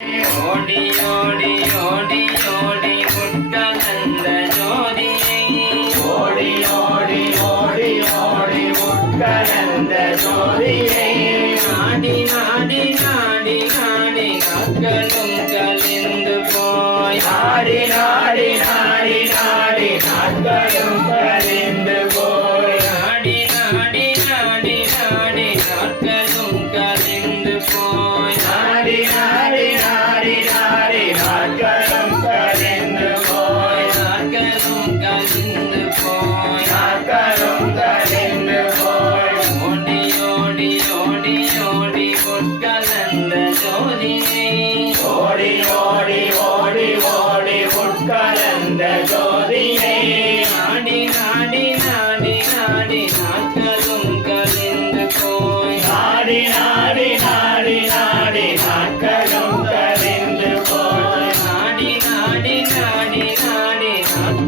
ஓடி ஓடி ஓடி ஓடி முட்டலந்த ஜோதியை ஓடி ஓடி ஓடி ஓடி முட்டலந்த ஜோதியை நாடி நாடி நாடி நாடி கக்கலும் கலிந்து போய் நாடி நாடி நாடி நாடி கக்கலும் கலிந்து போய்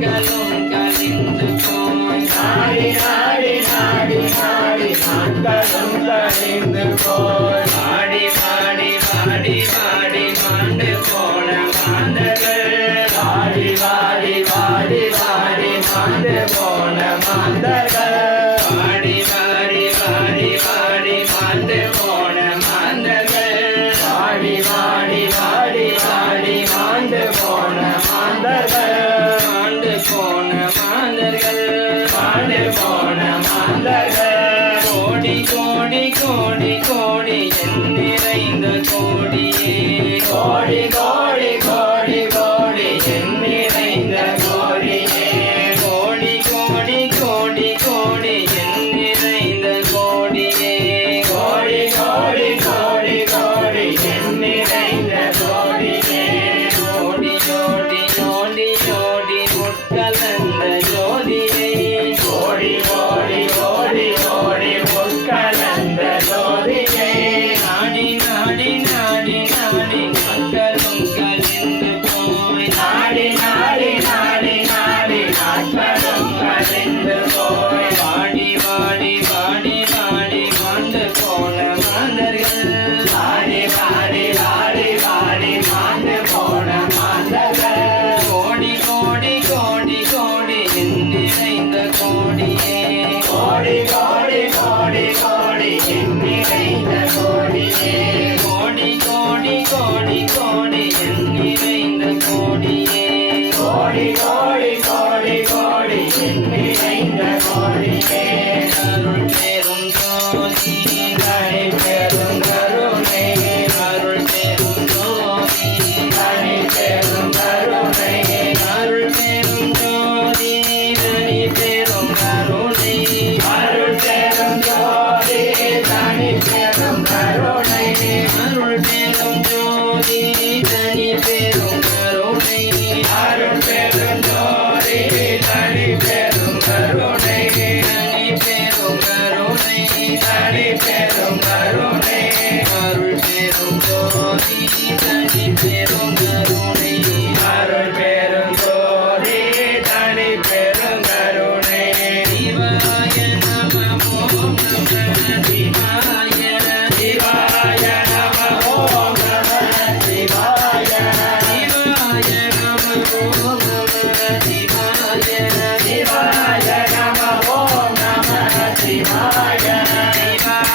Bye. கோடி கோடி என்றிறைந்த கோடியே. கோடி காடு காடு காடு காடு என்னை வைத்த கோடியே. கோடி கோடி கோடி கோடி என்னை வைத்த கோடியே கோடி கோடி கோடி கோடி என்னை வைத்த கோடியே.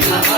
Hello.